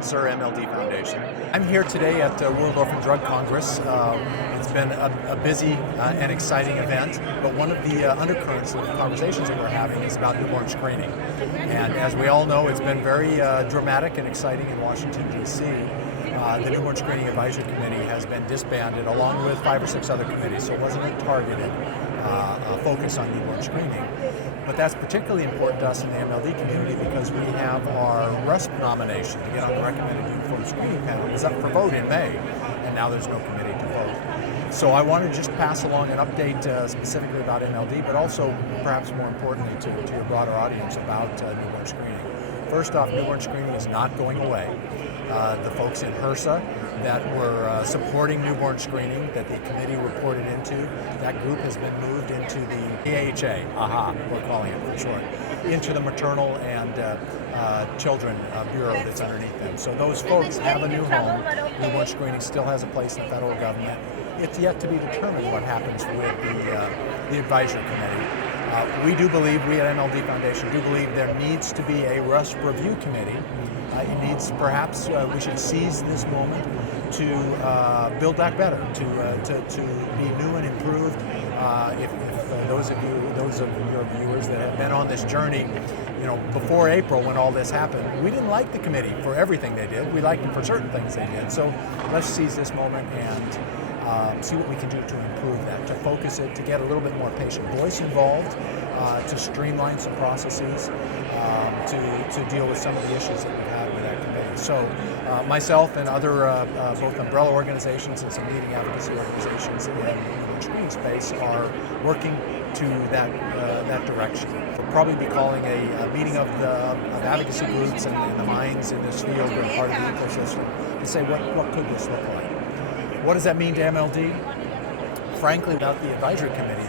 Suhr, MLD Foundation. I'm here today at World Orphan Drug Congress. It's been a busy and exciting event, but one of the undercurrents of the conversations that we're having is about newborn screening. And as we all know, it's been very dramatic and exciting in Washington, D.C. The Newborn Screening Advisory Committee has been disbanded along with 5 or 6 other committees, so it wasn't a targeted focus on newborn screening. But that's particularly important to us in the MLD community because we have our RUSP nomination to get on the recommended uniform screening panel. It was up for vote in May, and now there's no committee to vote. So I want to just pass along an update specifically about MLD, but also perhaps more importantly to your broader audience about newborn screening. First off, newborn screening is not going away. The folks in HRSA that were supporting newborn screening that the committee reported into, that group has been moved into the AHA, we're calling it for short, into the Maternal and Children Bureau that's underneath them. So those folks have a new home. Newborn screening still has a place in the federal government. It's yet to be determined what happens with the advisory committee. We do believe, we at MLD Foundation do believe there needs to be a RUSP review committee. It needs, perhaps, we should seize this moment to build back better, to be new and improved. If those of your viewers that have been on this journey, before April when all this happened, we didn't like the committee for everything they did. We liked them for certain things they did. So let's seize this moment and see what we can do to improve that, to focus it, to get a little bit more patient voice involved, to streamline some processes, to deal with some of the issues that we've had with that committee. So myself and other both umbrella organizations and some leading advocacy organizations in the newborn screening space are working to that direction. We'll probably be calling a meeting of advocacy groups and the minds in this field who are part of the ecosystem to say what could this look like? What does that mean to MLD? Frankly, without the advisory committee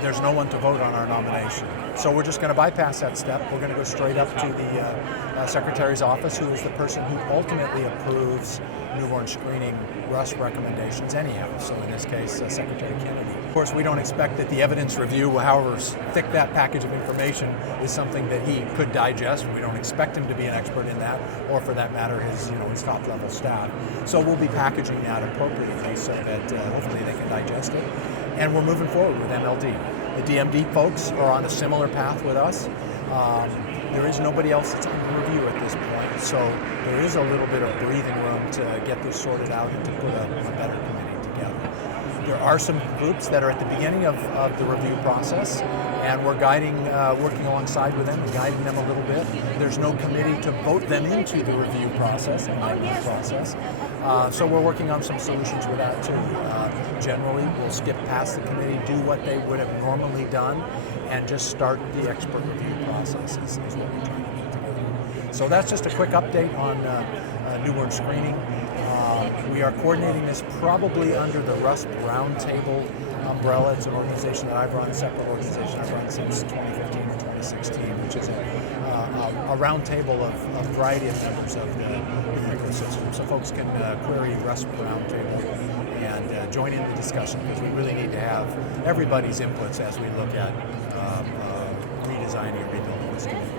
there's no one to vote on our nomination. So we're just going to bypass that step. We're going to go straight up to the Secretary's office, who is the person who ultimately approves newborn screening RUSP recommendations anyhow. So in this case, Secretary Kennedy. Of course, we don't expect that the evidence review, however thick that package of information, is something that he could digest. We don't expect him to be an expert in that, or for that matter, his top-level staff. So we'll be packaging that appropriately so that hopefully they can digest it. And we're moving forward with MLD. The DMD folks are on a similar path with us. There is nobody else that's under review at this point, so there is a little bit of breathing room to get this sorted out and to put a better committee together. There are some groups that are at the beginning of the review process, and we're working alongside with them and guiding them a little bit. There's no committee to vote them into the review process, so we're working on some solutions with that too. Generally, we'll skip past the committee, do what they would have normally done, and just start the expert review process is what we're trying to get together. So that's just a quick update on newborn screening. We are coordinating this probably under the RUSP Roundtable umbrella. It's an organization that I've run, a separate organization I've run since 2015 or 2016, which is a roundtable of a variety of members of the ecosystem. So folks can query RUSP Roundtable and join in the discussion, because we really need to have everybody's inputs as we look at redesigning and rebuilding this community.